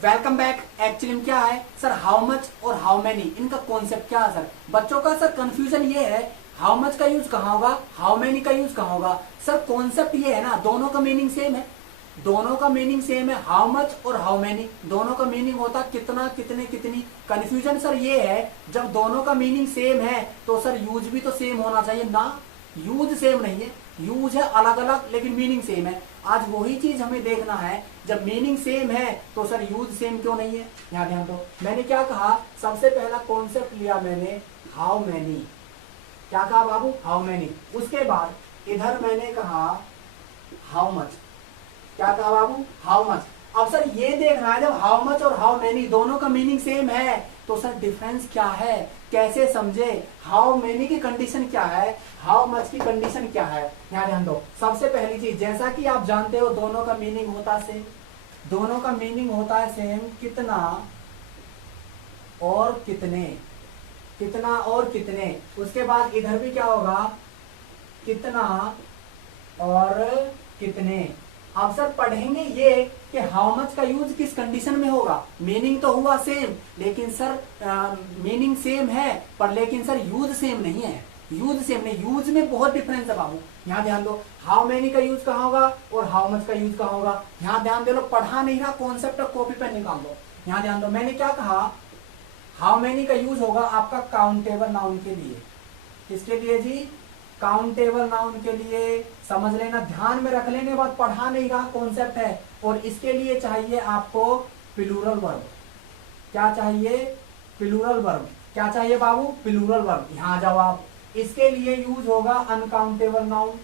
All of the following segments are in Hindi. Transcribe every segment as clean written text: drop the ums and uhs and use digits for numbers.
Welcome back. एक्चुअली में क्या है सर, हाउ मच और हाउ मैनी, इनका कॉन्सेप्ट क्या है सर? बच्चों का सर कंफ्यूजन ये है, हाउ मच का यूज कहाँ होगा, हाउ मैनी का यूज कहाँ होगा। सर कॉन्सेप्ट ये है ना, दोनों का मीनिंग सेम है, दोनों का मीनिंग सेम है। हाउ मच और हाउ मैनी दोनों का मीनिंग होता कितना, कितने, कितनी। कंफ्यूजन सर ये है, जब दोनों का मीनिंग सेम है तो सर यूज भी तो सेम होना चाहिए ना। यूज सेम नहीं है, यूज है अलग अलग लेकिन मीनिंग सेम है। आज वही चीज हमें देखना है, जब मीनिंग सेम है तो सर यूज सेम क्यों नहीं है। यहाँ ध्यान दो, मैंने क्या कहा, सबसे पहला कॉन्सेप्ट लिया मैंने हाउ मैनी। क्या कहा बाबू? How many. उसके बाद इधर मैंने कहा हाउ मच। क्या कहा बाबू? How much. अब सर ये देखना है, जब हाउ मच और हाउ मैनी दोनों का मीनिंग सेम है तो सर डिफरेंस क्या है, कैसे समझे। हाउ मैनी की कंडीशन क्या है, हाउ मच की कंडीशन क्या है, यहाँ ध्यान दो। सबसे पहली चीज, जैसा कि आप जानते हो दोनों का मीनिंग होता है सेम, दोनों का मीनिंग होता है सेम, कितना और कितने, कितना और कितने। उसके बाद इधर भी क्या होगा, कितना और कितने। अब सर पढ़ेंगे ये कि हाउ मच का यूज किस कंडीशन में होगा। मीनिंग तो हुआ सेम, लेकिन सर मीनिंग सेम है पर लेकिन सर यूज सेम नहीं है। यूज सेम नहीं, यूज में बहुत डिफरेंस है बाबू। यहाँ ध्यान दो, हाउ मैनी का यूज कहाँ होगा और हाउ मच का यूज कहाँ होगा। यहाँ ध्यान दे लो, पढ़ा नहीं रहा कॉन्सेप्ट, कॉपी पे निकाल दो। यहाँ ध्यान दो, मैंने क्या कहा, हाउ मैनी का यूज होगा आपका काउंटेबल नाउन के लिए। किसके लिए जी? काउंटेबल नाउन के लिए। समझ लेना, ध्यान में रख लेने, बाद पढ़ा नहीं रहा कॉन्सेप्ट है। और इसके लिए चाहिए आपको प्लूरल वर्ब। क्या चाहिए? Plural verb. क्या चाहिए बाबू? Plural verb. यहां जाओ आप, इसके लिए यूज होगा अनकाउंटेबल नाउन।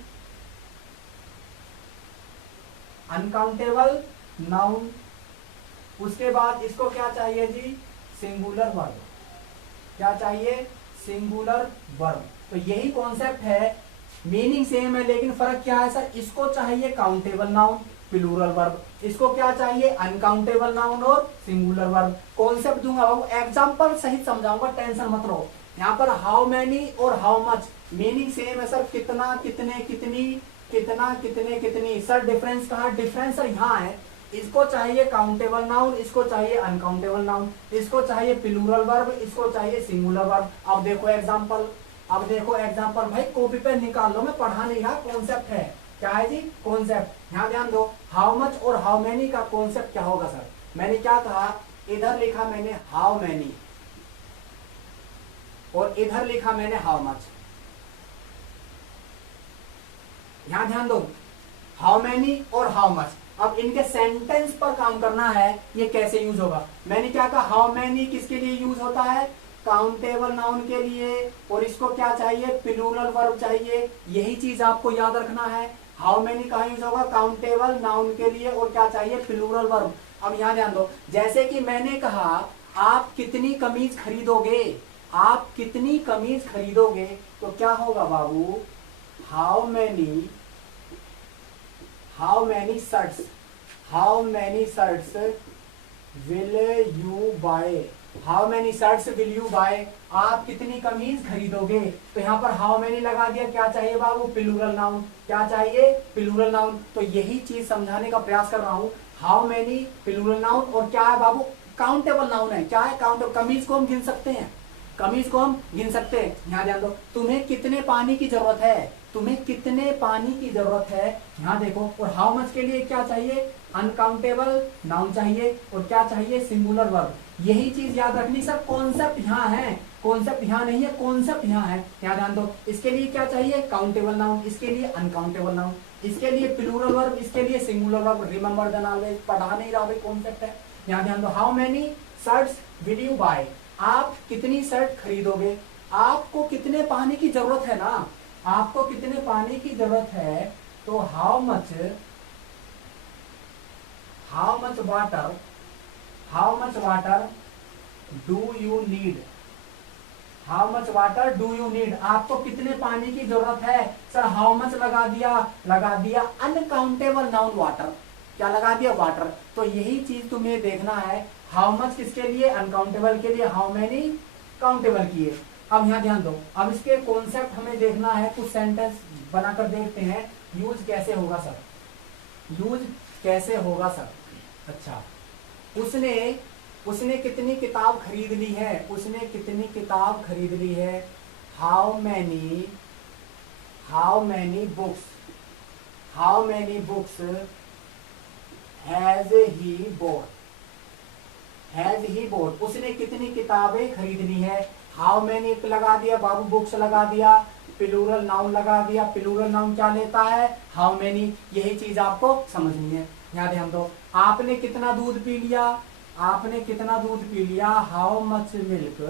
Uncountable noun. उसके बाद इसको क्या चाहिए जी? Singular verb. क्या चाहिए? Singular verb. तो यही कॉन्सेप्ट है, मीनिंग सेम है लेकिन फर्क क्या है सर, इसको चाहिए काउंटेबल नाउन प्लूरल वर्ब, इसको क्या चाहिए? अनकाउंटेबल नाउन और सिंगुलर वर्ब। कॉन्सेप्ट दूंगा बाबू, एग्जांपल सहित समझाऊंगा, टेंशन मत लो। यहाँ पर हाउ मैनी और हाउ मच मीनिंग सेम है सर, कितना, कितने, कितनी, कितना, कितने, कितनी। सर डिफरेंस कहाँ? डिफरेंस सर यहाँ है, इसको चाहिए काउंटेबल नाउन, इसको चाहिए अनकाउंटेबल नाउन, इसको चाहिए प्लूरल वर्ब, इसको चाहिए सिंगुलर वर्ब। अब देखो एग्जांपल, अब देखो एग्जांपल, भाई कॉपी पे निकाल लो, मैं पढ़ा नहीं रहा, कॉन्सेप्ट है। क्या है जी? कॉन्सेप्ट। यहाँ ध्यान दो, हाउ मच और हाउ मैनी का कॉन्सेप्ट क्या होगा सर। मैंने क्या कहा, इधर लिखा मैंने हाउ मैनी और इधर लिखा मैंने हाउ मच। यहाँ ध्यान दो, हाउ मैनी और हाउ मच। अब इनके सेंटेंस पर काम करना है, ये कैसे यूज होगा। मैंने क्या कहा, हाउ मैनी किसके लिए यूज होता है? काउंटेबल नाउन के लिए। और इसको क्या चाहिए? प्लूरल वर्ब चाहिए। यही चीज आपको याद रखना है। हाउ मैनी कहाँ यूज होगा? काउंटेबल नाउन के लिए। और क्या चाहिए? Plural verb. अब यहाँ ध्यान दो, जैसे कि मैंने कहा आप कितनी कमीज खरीदोगे, आप कितनी कमीज खरीदोगे, तो क्या होगा बाबू? How many, how many shirts, how many shirts will you buy, how many shirts will you buy, आप कितनी कमीज खरीदोगे। तो यहाँ पर हाउ मैनी लगा दिया, क्या चाहिए बाबू? Plural noun. क्या चाहिए? Plural noun. तो यही चीज समझाने का प्रयास कर रहा हूँ, हाउ मैनी प्लूरल नाउन। और क्या है बाबू? काउंटेबल नाउन है। क्या है? काउंटेबल। कमीज को हम गिन सकते हैं, कमीज को हम गिन सकते हैं। यहाँ ध्यान दो, तुम्हें कितने पानी की जरूरत है, तुम्हें कितने पानी की जरूरत है, यहाँ देखो। और हाउ मच के लिए क्या चाहिए? अनकाउंटेबल नाउन चाहिए। और क्या चाहिए? Singular verb. यही चीज याद रखनी सर, कॉन्सेप्ट यहाँ है, कॉन्सेप्ट यहाँ नहीं है, कॉन्सेप्ट यहाँ है। यहाँ ध्यान दो, इसके लिए क्या चाहिए? काउंटेबल नाउन, इसके लिए अनकाउंटेबल नाउन, इसके लिए प्लूरल वर्ब, इसके लिए singular verb. Remember then always, पढ़ा नहीं रहा भाई, कॉन्सेप्ट है। यहाँ ध्यान दो, how many shirts will you buy, आप कितनी शर्ट खरीदोगे। आपको कितने पानी की जरूरत है ना, आपको कितने पानी की जरूरत है। तो how much, how much water, how much water do you need, how much water do you need, आपको कितने पानी की जरूरत है। सर हाउ मच लगा दिया अनकाउंटेबल नाउन वाटर। क्या लगा दिया? वाटर। तो यही चीज तुम्हें देखना है, हाउ मच किसके लिए? अनकाउंटेबल के लिए, हाउ मैनी काउंटेबल किए। अब यहाँ ध्यान दो, अब इसके कॉन्सेप्ट हमें देखना है, कुछ सेंटेंस बनाकर देखते हैं यूज कैसे होगा सर, यूज कैसे होगा सर। अच्छा उसने उसने कितनी किताब खरीद ली है, उसने कितनी किताब खरीद ली है। How many books has he boat, उसने कितनी किताबें खरीद ली है। हाउ मैनी लगा दिया बाबू, बुक्स लगा दिया, प्लूरल नाउन लगा दिया। प्लूरल नाउन क्या लेता है, हाउ मैनी। यही चीज आपको समझनी है, यहाँ ध्यान दो। आपने कितना दूध पी लिया, आपने कितना दूध पी लिया। How much milk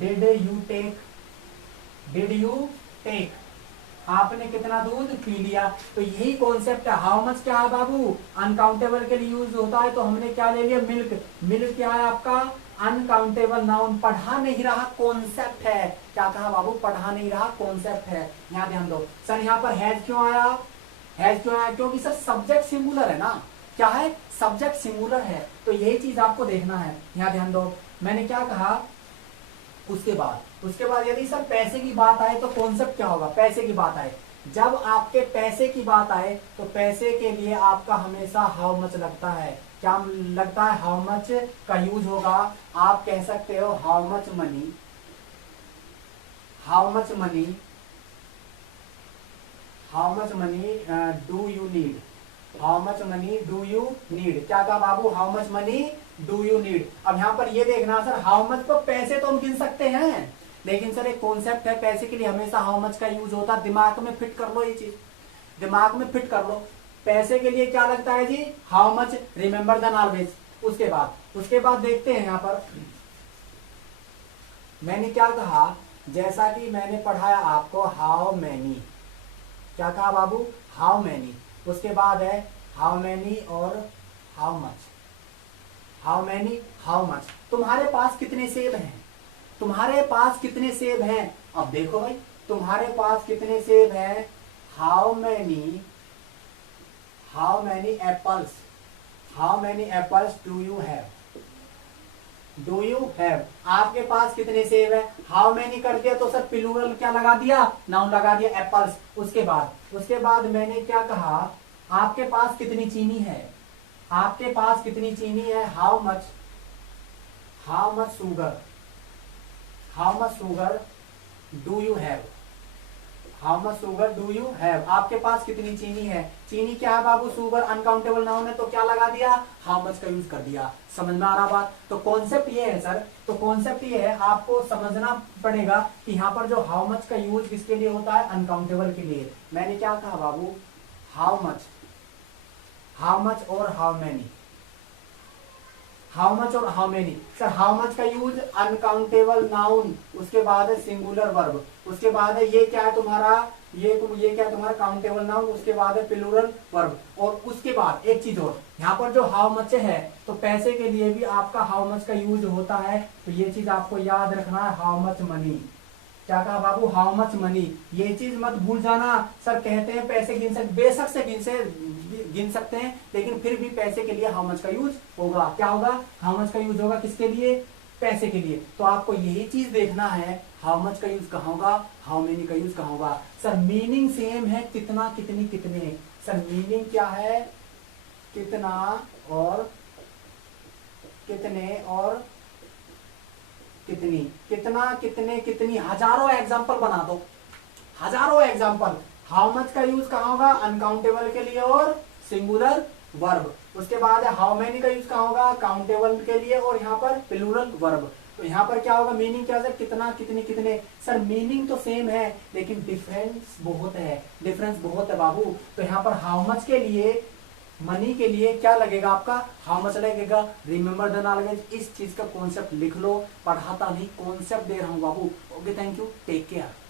did you take, आपने कितना दूध पी लिया। तो यही कॉन्सेप्ट है। हाउ मच क्या है बाबू, अनकाउंटेबल के लिए यूज होता है, तो हमने क्या ले लिया, मिल्क। मिल्क क्या है आपका, अनकाउंटेबल नाउन, पढ़ा नहीं रहा कॉन्सेप्ट है। क्या कहा बाबू, पढ़ा नहीं रहा कॉन्सेप्ट है। यहाँ ध्यान दो सर, यहाँ पर हैज क्यों आया, क्योंकि सर सब्जेक्ट सिंगुलर है ना। क्या है, सब्जेक्ट सिंगुलर है, तो यही चीज आपको देखना है। यहाँ ध्यान दो, मैंने क्या कहा, उसके बाद यदि सर पैसे की बात आए तो कॉन्सेप्ट क्या होगा। पैसे की बात आए, जब आपके पैसे की बात आए तो पैसे के लिए आपका हमेशा हाउ मच लगता है। क्या लगता है, हाउ मच का यूज होगा। आप कह सकते हो how much money do you need, how much money do you need. क्या कहा बाबू, how much money do you need. अब यहाँ पर ये देखना सर, हाउ मच तो पैसे तो हम गिन सकते हैं, लेकिन सर एक कॉन्सेप्ट है, पैसे के लिए हमेशा हाउ मच का यूज होता है। दिमाग में फिट कर लो, ये चीज दिमाग में फिट कर लो। पैसे के लिए क्या लगता है जी, how much, remember then always. उसके बाद देखते हैं यहाँ पर मैंने क्या कहा, जैसा कि मैंने पढ़ाया आपको हाउ मैनी, क्या कहा बाबू, हाउ मैनी। उसके बाद है हाउ मैनी और how much. How many, how much. तुम्हारे पास कितने सेब हैं, तुम्हारे पास कितने सेब हैं। अब देखो भाई, तुम्हारे पास कितने सेब हैं। How many apples do you have, आपके पास कितने सेब है। हाउ मैनी कर दिया तो सर प्लूरल क्या लगा दिया, नाउन लगा दिया, एप्पल्स। उसके बाद मैंने क्या कहा, आपके पास कितनी चीनी है, आपके पास कितनी चीनी है। How much sugar do you have, आपके पास कितनी चीनी है। चीनी क्या है बाबू, शुगर अनकाउंटेबल नाउन है, तो क्या लगा दिया, हाउ मच का यूज कर दिया। समझ में आ रहा बात। तो कॉन्सेप्ट ये है सर, आपको समझना पड़ेगा कि यहाँ पर जो हाउ मच का यूज किसके लिए होता है, अनकाउंटेबल के लिए। मैंने क्या कहा बाबू, हाउ मच और how many. Sir how much का यूज अनकाउंटेबल नाउन, उसके बाद है सिंगुलर वर्ब, उसके बाद है ये क्या है तुम्हारा, ये क्या है तुम्हारा काउंटेबल नाउन, उसके बाद है प्लूरल वर्ब। और उसके बाद एक चीज और, यहाँ पर जो हाउ मच है तो पैसे के लिए भी आपका हाउ मच का यूज होता है, तो ये चीज आपको याद रखना है। हाउ मच मनी, क्या कहा बाबू, हाउ मच मनी। ये चीज मत भूल जाना। सर कहते हैं पैसे गिन सकते, बेशक से गिन सकते हैं, लेकिन फिर भी पैसे के लिए हाउ मच का यूज होगा। क्या होगा, हाउ मच का यूज होगा, किसके लिए, पैसे के लिए। तो आपको यही चीज देखना है, हाउ मच का यूज कहाँ होगा, हाउ मेनी का यूज कहाँ होगा। सर मीनिंग सेम है, कितना कितनी कितने। सर मीनिंग क्या है, कितना और कितने और कितनी, कितना कितने कितनी, हजारों एग्जाम्पल बना दो, हजारों एग्जाम्पल। हाउ मच का यूज कहाँ होगा, अनकाउंटेबल के लिए और सिंगुलर वर्ब। उसके बाद हाउ मेनी का यूज कहाँ होगा, काउंटेबल के लिए और यहाँ पर प्लूरल वर्ब। तो यहाँ पर क्या होगा, मीनिंग क्या सर, कितना कितने कितने। सर मीनिंग तो सेम है, लेकिन डिफरेंस बहुत है बाबू। तो यहाँ पर हाउ मच के लिए, मनी के लिए क्या लगेगा आपका, हाउ मच लगेगा। रिमेंबर द नॉलेज, इस चीज का कॉन्सेप्ट लिख लो, पढ़ाता नहीं, कॉन्सेप्ट दे रहा हूँ बाबू। Okay, thank you, take care.